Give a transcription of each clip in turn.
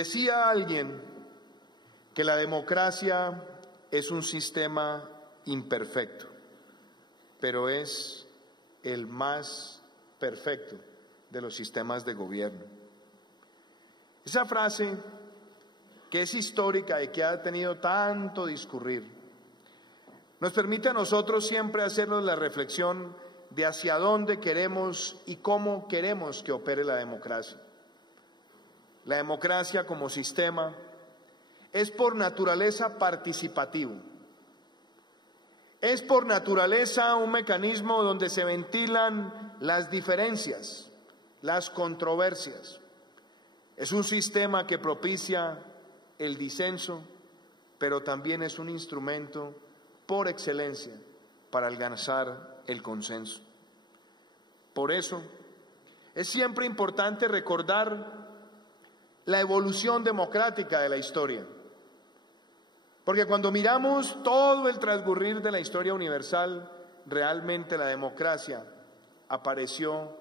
Decía alguien que la democracia es un sistema imperfecto, pero es el más perfecto de los sistemas de gobierno. Esa frase, que es histórica y que ha tenido tanto discurrir, nos permite a nosotros siempre hacernos la reflexión de hacia dónde queremos y cómo queremos que opere la democracia. La democracia como sistema es por naturaleza participativo. Es por naturaleza un mecanismo donde se ventilan las diferencias, las controversias. Es un sistema que propicia el disenso, pero también es un instrumento por excelencia para alcanzar el consenso. Por eso, es siempre importante recordar la evolución democrática de la historia. Porque cuando miramos todo el transcurrir de la historia universal, realmente la democracia apareció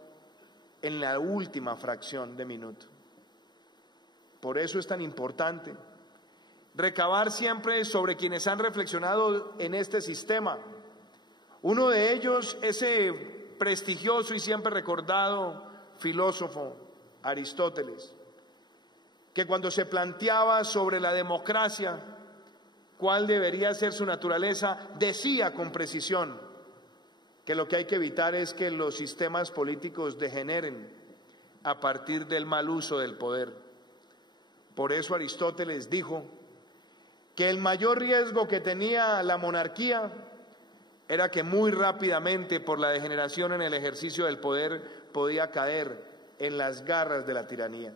en la última fracción de minuto. Por eso es tan importante recabar siempre sobre quienes han reflexionado en este sistema. Uno de ellos, ese prestigioso y siempre recordado filósofo Aristóteles, que cuando se planteaba sobre la democracia, cuál debería ser su naturaleza, decía con precisión que lo que hay que evitar es que los sistemas políticos degeneren a partir del mal uso del poder. Por eso Aristóteles dijo que el mayor riesgo que tenía la monarquía era que muy rápidamente, por la degeneración en el ejercicio del poder, podía caer en las garras de la tiranía.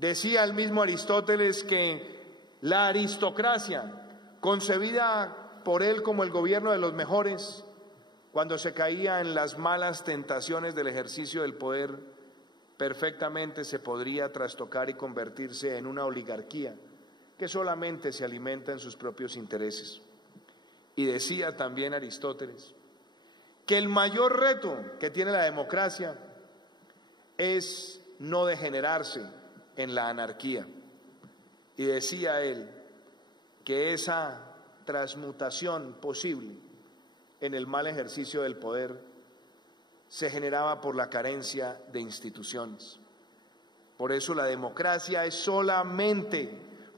Decía el mismo Aristóteles que la aristocracia, concebida por él como el gobierno de los mejores, cuando se caía en las malas tentaciones del ejercicio del poder, perfectamente se podría trastocar y convertirse en una oligarquía que solamente se alimenta en sus propios intereses. Y decía también Aristóteles que el mayor reto que tiene la democracia es no degenerarse en la anarquía. Y decía él que esa transmutación posible en el mal ejercicio del poder se generaba por la carencia de instituciones. Por eso la democracia es solamente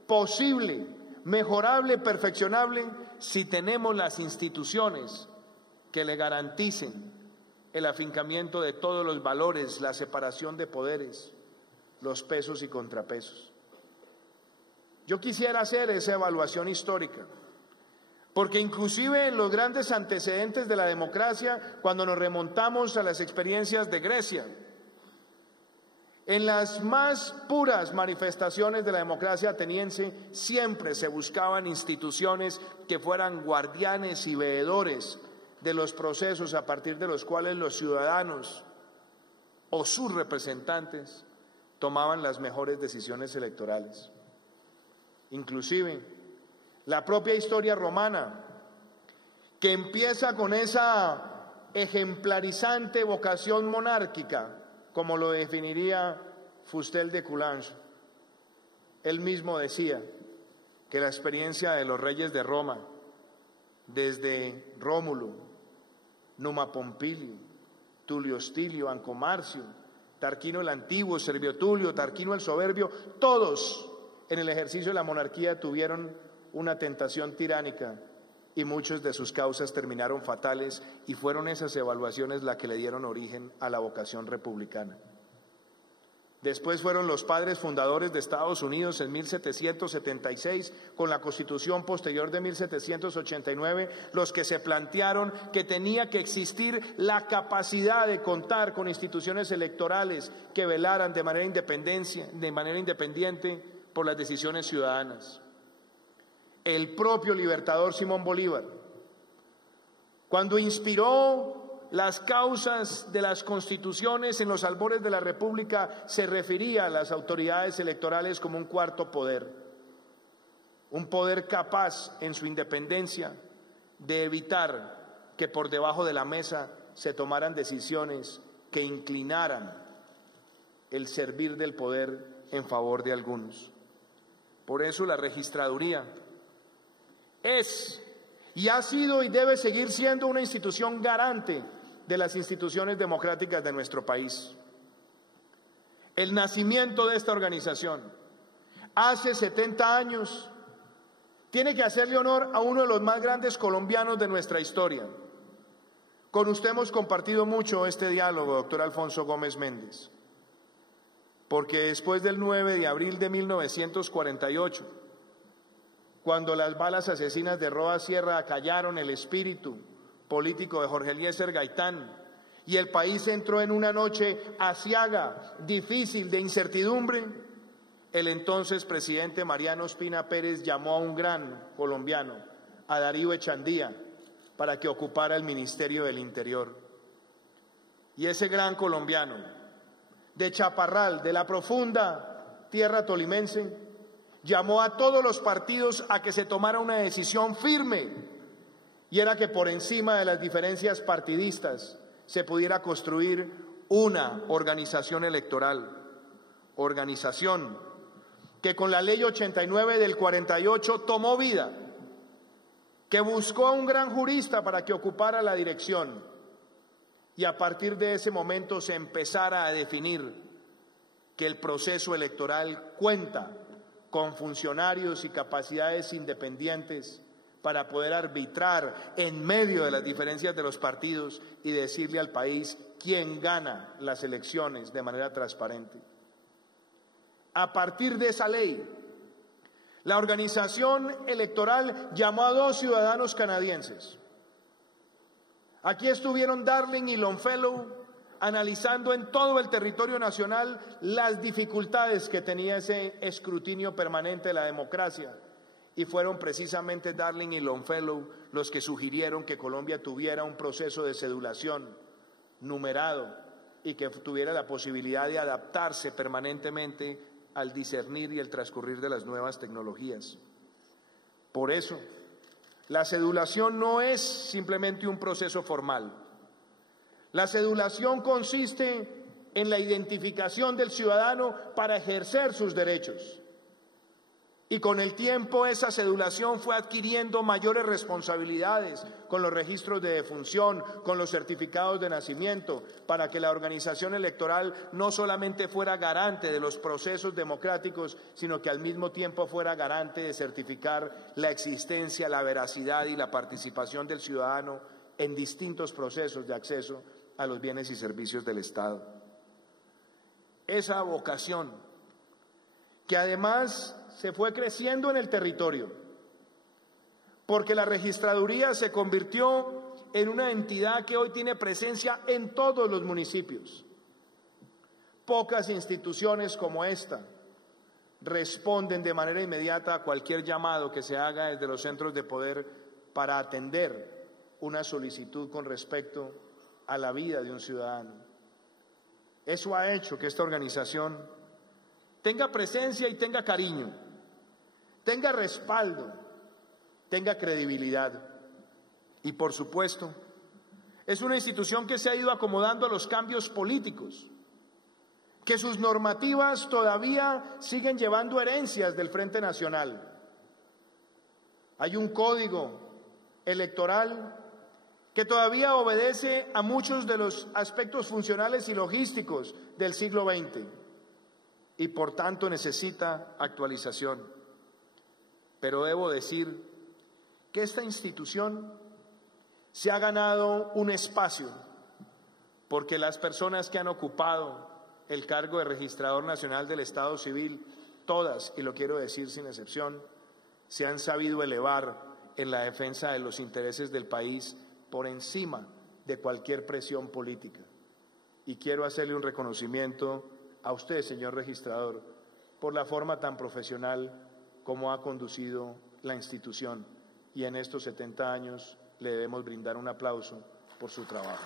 posible, mejorable, perfeccionable, si tenemos las instituciones que le garanticen el afincamiento de todos los valores, la separación de poderes, los pesos y contrapesos. Yo quisiera hacer esa evaluación histórica, porque inclusive en los grandes antecedentes de la democracia, cuando nos remontamos a las experiencias de Grecia, en las más puras manifestaciones de la democracia ateniense, siempre se buscaban instituciones que fueran guardianes y veedores de los procesos a partir de los cuales los ciudadanos o sus representantes tomaban las mejores decisiones electorales. Inclusive la propia historia romana, que empieza con esa ejemplarizante vocación monárquica, como lo definiría Fustel de Coulanges. Él mismo decía que la experiencia de los reyes de Roma, desde Rómulo, Numa Pompilio, Tulio Hostilio, Ancomarcio, Tarquino el Antiguo, Servio Tulio, Tarquino el Soberbio, todos en el ejercicio de la monarquía tuvieron una tentación tiránica y muchas de sus causas terminaron fatales, y fueron esas evaluaciones las que le dieron origen a la vocación republicana. Después fueron los padres fundadores de Estados Unidos en 1776, con la Constitución posterior de 1789, los que se plantearon que tenía que existir la capacidad de contar con instituciones electorales que velaran de manera independiente por las decisiones ciudadanas. El propio libertador Simón Bolívar, cuando inspiró las causas de las constituciones en los albores de la República, se refería a las autoridades electorales como un cuarto poder. un poder capaz en su independencia de evitar que por debajo de la mesa se tomaran decisiones que inclinaran el servir del poder en favor de algunos. Por eso la registraduría es y ha sido y debe seguir siendo una institución garante de las instituciones democráticas de nuestro país. El nacimiento de esta organización hace 70 años tiene que hacerle honor a uno de los más grandes colombianos de nuestra historia. Con usted hemos compartido mucho este diálogo, doctor Alfonso Gómez Méndez, porque después del 9 de abril de 1948, cuando las balas asesinas de Roa Sierra acallaron el espíritu político de Jorge Eliezer Gaitán y el país entró en una noche aciaga, difícil, de incertidumbre, el entonces presidente Mariano Ospina Pérez llamó a un gran colombiano, a Darío Echandía, para que ocupara el Ministerio del Interior. Y ese gran colombiano, de Chaparral, de la profunda tierra tolimense, llamó a todos los partidos a que se tomara una decisión firme, y era que por encima de las diferencias partidistas se pudiera construir una organización electoral, organización que con la Ley 89 del 48 tomó vida, que buscó a un gran jurista para que ocupara la dirección, y a partir de ese momento se empezara a definir que el proceso electoral cuenta con funcionarios y capacidades independientes para poder arbitrar en medio de las diferencias de los partidos y decirle al país quién gana las elecciones de manera transparente. A partir de esa ley, la organización electoral llamó a 2 ciudadanos canadienses. Aquí estuvieron Darling y Longfellow analizando en todo el territorio nacional las dificultades que tenía ese escrutinio permanente de la democracia. Y fueron precisamente Darling y Longfellow los que sugirieron que Colombia tuviera un proceso de cedulación numerado y que tuviera la posibilidad de adaptarse permanentemente al discernir y el transcurrir de las nuevas tecnologías. Por eso, la cedulación no es simplemente un proceso formal. La cedulación consiste en la identificación del ciudadano para ejercer sus derechos. Y con el tiempo esa cedulación fue adquiriendo mayores responsabilidades con los registros de defunción, con los certificados de nacimiento, para que la organización electoral no solamente fuera garante de los procesos democráticos, sino que al mismo tiempo fuera garante de certificar la existencia, la veracidad y la participación del ciudadano en distintos procesos de acceso a los bienes y servicios del Estado. Esa vocación, que además se fue creciendo en el territorio, porque la registraduría se convirtió en una entidad que hoy tiene presencia en todos los municipios. Pocas instituciones como esta responden de manera inmediata a cualquier llamado que se haga desde los centros de poder para atender una solicitud con respecto a la vida de un ciudadano. Eso ha hecho que esta organización tenga presencia y tenga cariño, tenga respaldo, tenga credibilidad. Y por supuesto, es una institución que se ha ido acomodando a los cambios políticos, que sus normativas todavía siguen llevando herencias del Frente Nacional. Hay un código electoral que todavía obedece a muchos de los aspectos funcionales y logísticos del siglo XX y por tanto necesita actualización. Pero debo decir que esta institución se ha ganado un espacio porque las personas que han ocupado el cargo de registrador nacional del Estado Civil, todas, y lo quiero decir sin excepción, se han sabido elevar en la defensa de los intereses del país por encima de cualquier presión política. Y quiero hacerle un reconocimiento a usted, señor registrador, por la forma tan profesional como ha conducido la institución. Y en estos 70 años le debemos brindar un aplauso por su trabajo.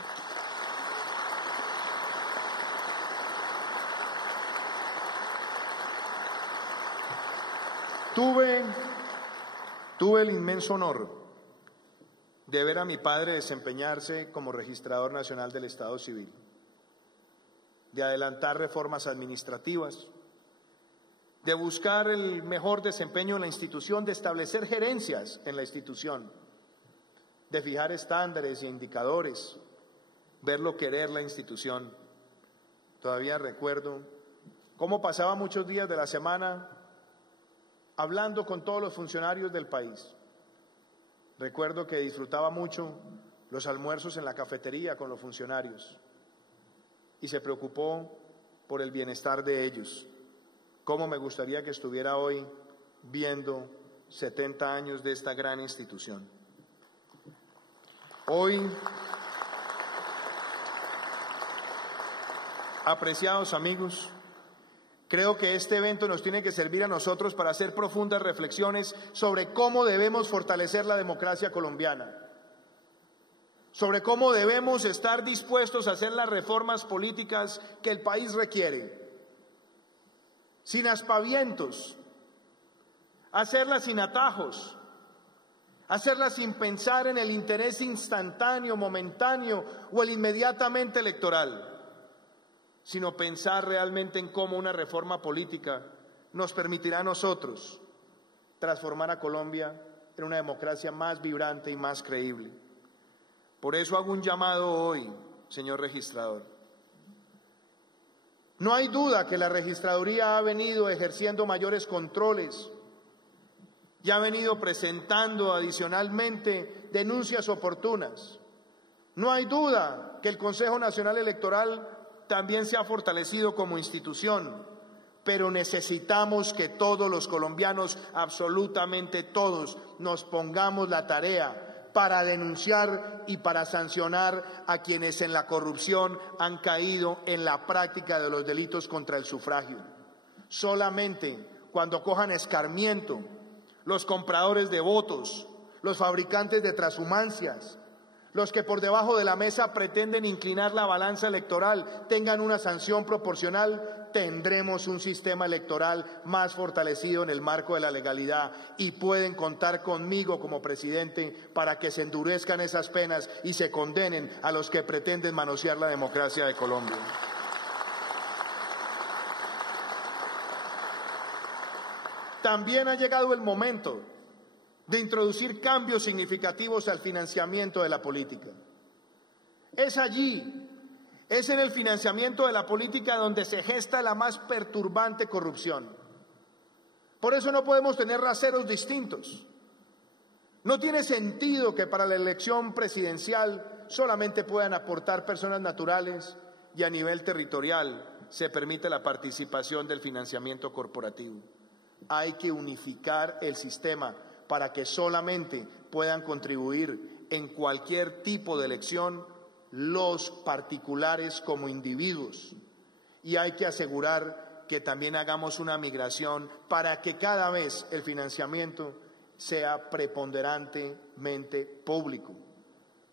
Tuve el inmenso honor de ver a mi padre desempeñarse como registrador nacional del Estado Civil, de adelantar reformas administrativas, de buscar el mejor desempeño en la institución, de establecer gerencias en la institución, de fijar estándares y indicadores, verlo querer la institución. Todavía recuerdo cómo pasaba muchos días de la semana hablando con todos los funcionarios del país. Recuerdo que disfrutaba mucho los almuerzos en la cafetería con los funcionarios y se preocupó por el bienestar de ellos. Cómo me gustaría que estuviera hoy viendo 70 años de esta gran institución. Hoy, apreciados amigos, creo que este evento nos tiene que servir a nosotros para hacer profundas reflexiones sobre cómo debemos fortalecer la democracia colombiana, sobre cómo debemos estar dispuestos a hacer las reformas políticas que el país requiere, sin aspavientos, hacerlas sin atajos, hacerlas sin pensar en el interés instantáneo, momentáneo o el inmediatamente electoral, sino pensar realmente en cómo una reforma política nos permitirá a nosotros transformar a Colombia en una democracia más vibrante y más creíble. Por eso hago un llamado hoy, señor registrador. No hay duda que la registraduría ha venido ejerciendo mayores controles y ha venido presentando adicionalmente denuncias oportunas. No hay duda que el Consejo Nacional Electoral también se ha fortalecido como institución, pero necesitamos que todos los colombianos, absolutamente todos, nos pongamos la tarea para denunciar y para sancionar a quienes en la corrupción han caído en la práctica de los delitos contra el sufragio. Solamente cuando cojan escarmiento los compradores de votos, los fabricantes de transhumancias, los que por debajo de la mesa pretenden inclinar la balanza electoral, tengan una sanción proporcional, tendremos un sistema electoral más fortalecido en el marco de la legalidad y pueden contar conmigo como presidente para que se endurezcan esas penas y se condenen a los que pretenden manosear la democracia de Colombia. También ha llegado el momento de introducir cambios significativos al financiamiento de la política. Es allí, es en el financiamiento de la política donde se gesta la más perturbante corrupción. Por eso no podemos tener raseros distintos. No tiene sentido que para la elección presidencial solamente puedan aportar personas naturales y a nivel territorial se permite la participación del financiamiento corporativo. Hay que unificar el sistema para que solamente puedan contribuir en cualquier tipo de elección los particulares como individuos. Y hay que asegurar que también hagamos una migración para que cada vez el financiamiento sea preponderantemente público.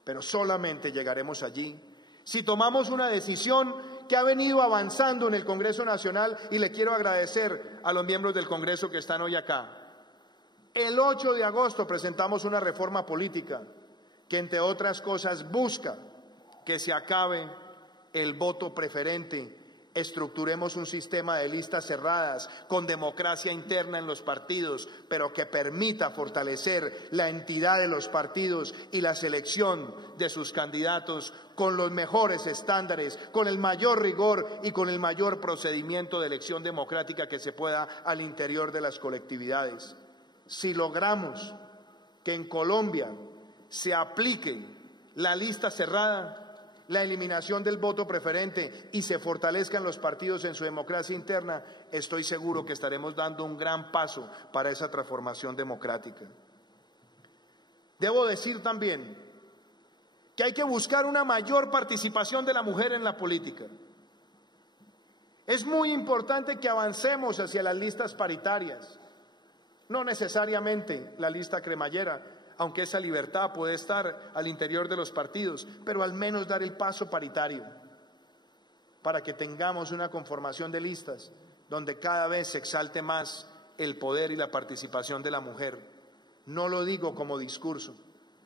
Pero solamente llegaremos allí si tomamos una decisión que ha venido avanzando en el Congreso Nacional, y le quiero agradecer a los miembros del Congreso que están hoy acá. El 8 de agosto presentamos una reforma política que, entre otras cosas, busca que se acabe el voto preferente, estructuremos un sistema de listas cerradas con democracia interna en los partidos, pero que permita fortalecer la entidad de los partidos y la selección de sus candidatos con los mejores estándares, con el mayor rigor y con el mayor procedimiento de elección democrática que se pueda al interior de las colectividades. Si logramos que en Colombia se aplique la lista cerrada, la eliminación del voto preferente y se fortalezcan los partidos en su democracia interna, estoy seguro que estaremos dando un gran paso para esa transformación democrática. Debo decir también que hay que buscar una mayor participación de la mujer en la política. Es muy importante que avancemos hacia las listas paritarias. No necesariamente la lista cremallera, aunque esa libertad puede estar al interior de los partidos, pero al menos dar el paso paritario para que tengamos una conformación de listas donde cada vez se exalte más el poder y la participación de la mujer. No lo digo como discurso,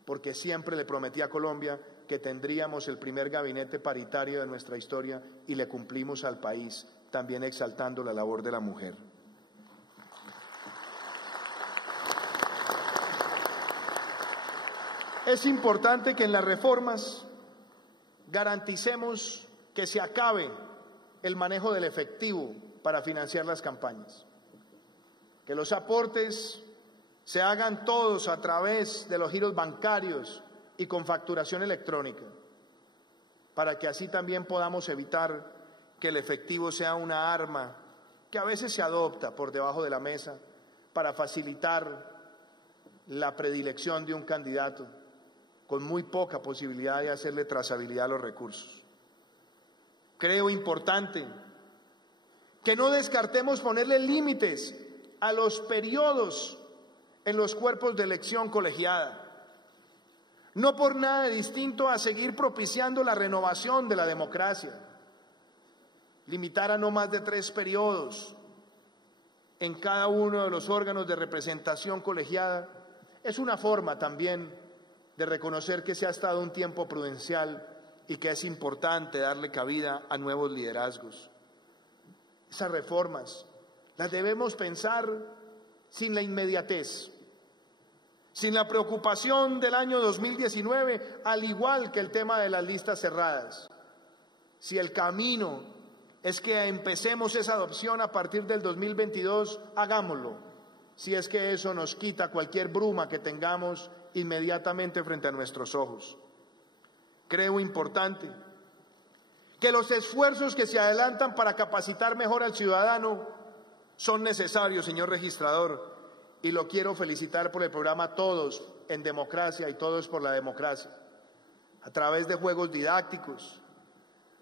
porque siempre le prometí a Colombia que tendríamos el primer gabinete paritario de nuestra historia y le cumplimos al país, también exaltando la labor de la mujer. Es importante que en las reformas garanticemos que se acabe el manejo del efectivo para financiar las campañas, que los aportes se hagan todos a través de los giros bancarios y con facturación electrónica, para que así también podamos evitar que el efectivo sea una arma que a veces se adopta por debajo de la mesa para facilitar la predilección de un candidato con muy poca posibilidad de hacerle trazabilidad a los recursos. Creo importante que no descartemos ponerle límites a los periodos en los cuerpos de elección colegiada, no por nada distinto a seguir propiciando la renovación de la democracia. Limitar a no más de 3 periodos en cada uno de los órganos de representación colegiada es una forma también de reconocer que se ha estado un tiempo prudencial y que es importante darle cabida a nuevos liderazgos. Esas reformas las debemos pensar sin la inmediatez, sin la preocupación del año 2019, al igual que el tema de las listas cerradas. Si el camino es que empecemos esa adopción a partir del 2022, hagámoslo, si es que eso nos quita cualquier bruma que tengamos inmediatamente frente a nuestros ojos. Creo importante que los esfuerzos que se adelantan para capacitar mejor al ciudadano son necesarios, señor registrador, y lo quiero felicitar por el programa Todos en Democracia y Todos por la Democracia, a través de juegos didácticos,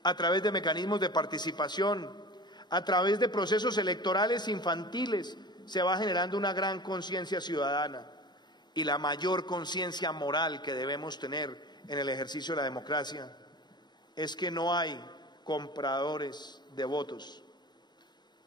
a través de mecanismos de participación, a través de procesos electorales infantiles, se va generando una gran conciencia ciudadana y la mayor conciencia moral que debemos tener en el ejercicio de la democracia es que no hay compradores de votos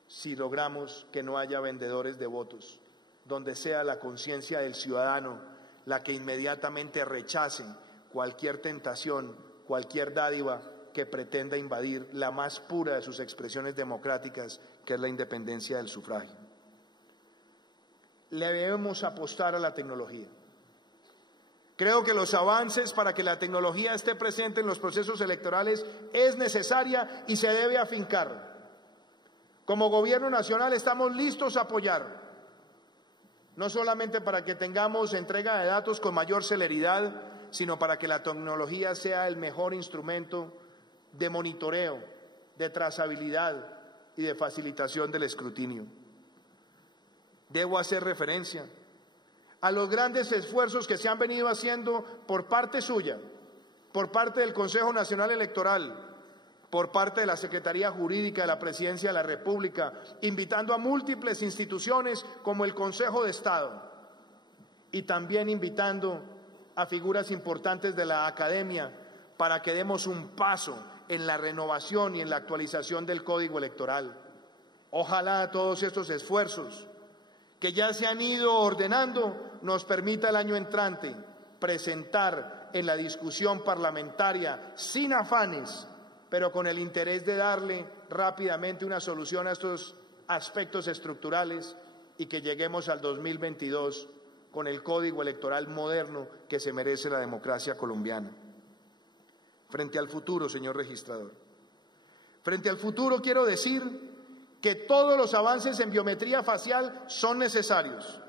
si logramos que no haya vendedores de votos, donde sea la conciencia del ciudadano la que inmediatamente rechace cualquier tentación, cualquier dádiva que pretenda invadir la más pura de sus expresiones democráticas, que es la independencia del sufragio. Le debemos apostar a la tecnología. Creo que los avances para que la tecnología esté presente en los procesos electorales es necesaria y se debe afincar. Como Gobierno Nacional estamos listos a apoyar, no solamente para que tengamos entrega de datos con mayor celeridad, sino para que la tecnología sea el mejor instrumento de monitoreo, de trazabilidad y de facilitación del escrutinio. Debo hacer referencia a los grandes esfuerzos que se han venido haciendo por parte suya, por parte del Consejo Nacional Electoral, por parte de la Secretaría Jurídica de la Presidencia de la República, invitando a múltiples instituciones como el Consejo de Estado y también invitando a figuras importantes de la academia para que demos un paso en la renovación y en la actualización del Código Electoral. Ojalá todos estos esfuerzos que ya se han ido ordenando nos permita el año entrante presentar en la discusión parlamentaria sin afanes, pero con el interés de darle rápidamente una solución a estos aspectos estructurales y que lleguemos al 2022 con el Código Electoral moderno que se merece la democracia colombiana. Frente al futuro, señor registrador, frente al futuro quiero decir que todos los avances en biometría facial son necesarios,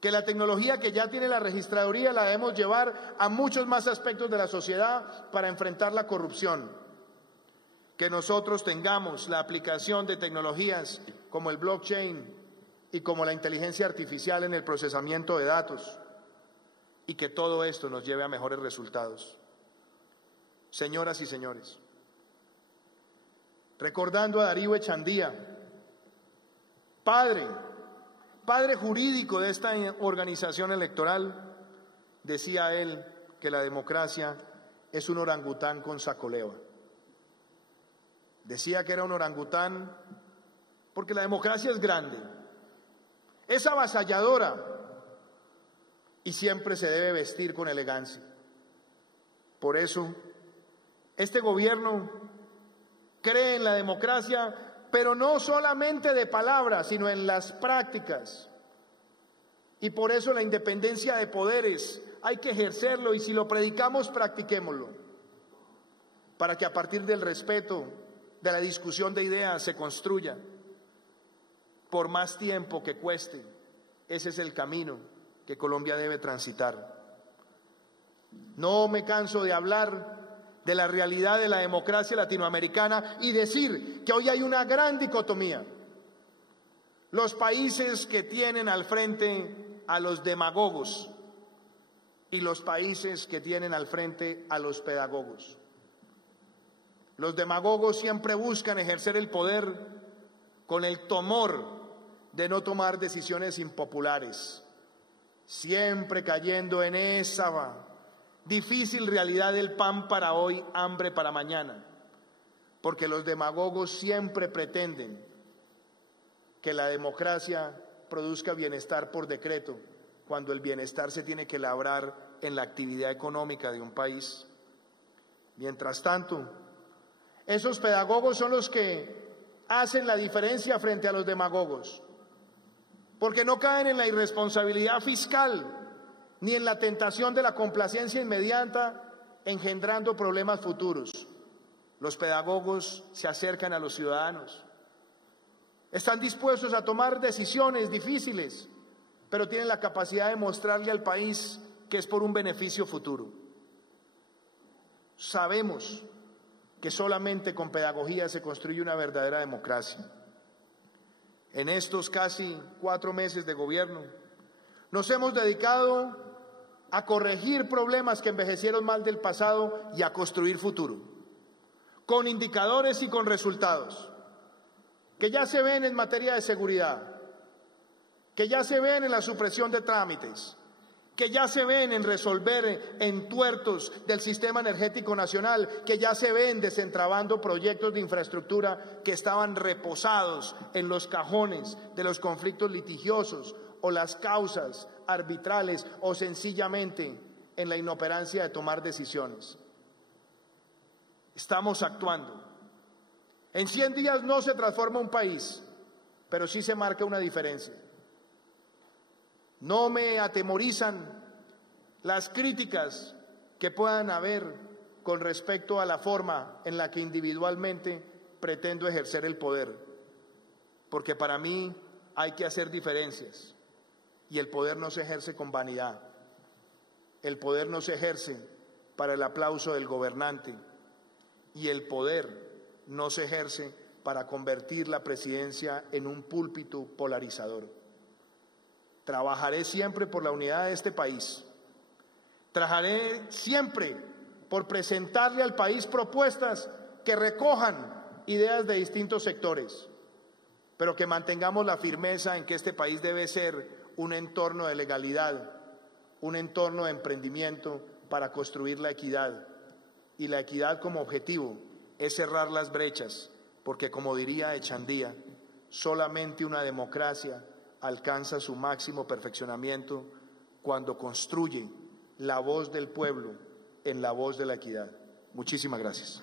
que la tecnología que ya tiene la registraduría la debemos llevar a muchos más aspectos de la sociedad para enfrentar la corrupción, que nosotros tengamos la aplicación de tecnologías como el blockchain y como la inteligencia artificial en el procesamiento de datos y que todo esto nos lleve a mejores resultados. Señoras y señores, recordando a Darío Echandía, padre jurídico de esta organización electoral, decía él que la democracia es un orangután con sacoleva. Decía que era un orangután porque la democracia es grande, es avasalladora, y siempre se debe vestir con elegancia. Por eso, este gobierno cree en la democracia, pero no solamente de palabras, sino en las prácticas. Y por eso la independencia de poderes hay que ejercerlo, y si lo predicamos, practiquémoslo, para que a partir del respeto, de la discusión de ideas, se construya, por más tiempo que cueste. Ese es el camino que Colombia debe transitar. No me canso de hablar de la realidad de la democracia latinoamericana y decir que hoy hay una gran dicotomía. Los países que tienen al frente a los demagogos y los países que tienen al frente a los pedagogos. Los demagogos siempre buscan ejercer el poder con el temor de no tomar decisiones impopulares, siempre cayendo en esa difícil realidad del pan para hoy, hambre para mañana, porque los demagogos siempre pretenden que la democracia produzca bienestar por decreto, cuando el bienestar se tiene que labrar en la actividad económica de un país. Mientras tanto, esos pedagogos son los que hacen la diferencia frente a los demagogos, porque no caen en la irresponsabilidad fiscal ni en la tentación de la complacencia inmediata, engendrando problemas futuros. Los pedagogos se acercan a los ciudadanos, están dispuestos a tomar decisiones difíciles, pero tienen la capacidad de mostrarle al país que es por un beneficio futuro. Sabemos que solamente con pedagogía se construye una verdadera democracia. En estos casi 4 meses de gobierno, nos hemos dedicado a corregir problemas que envejecieron mal del pasado y a construir futuro, con indicadores y con resultados, que ya se ven en materia de seguridad, que ya se ven en la supresión de trámites, que ya se ven en resolver entuertos del sistema energético nacional, que ya se ven desentrabando proyectos de infraestructura que estaban reposados en los cajones de los conflictos litigiosos o las causas arbitrales o sencillamente en la inoperancia de tomar decisiones. Estamos actuando. En 100 días no se transforma un país, pero sí se marca una diferencia. No me atemorizan las críticas que puedan haber con respecto a la forma en la que individualmente pretendo ejercer el poder, porque para mí hay que hacer diferencias y el poder no se ejerce con vanidad, el poder no se ejerce para el aplauso del gobernante y el poder no se ejerce para convertir la presidencia en un púlpito polarizador. Trabajaré siempre por la unidad de este país. Trabajaré siempre por presentarle al país propuestas que recojan ideas de distintos sectores, pero que mantengamos la firmeza en que este país debe ser un entorno de legalidad, un entorno de emprendimiento para construir la equidad. Y la equidad como objetivo es cerrar las brechas, porque como diría Echandía, solamente una democracia alcanza su máximo perfeccionamiento cuando construye la voz del pueblo en la voz de la equidad. Muchísimas gracias.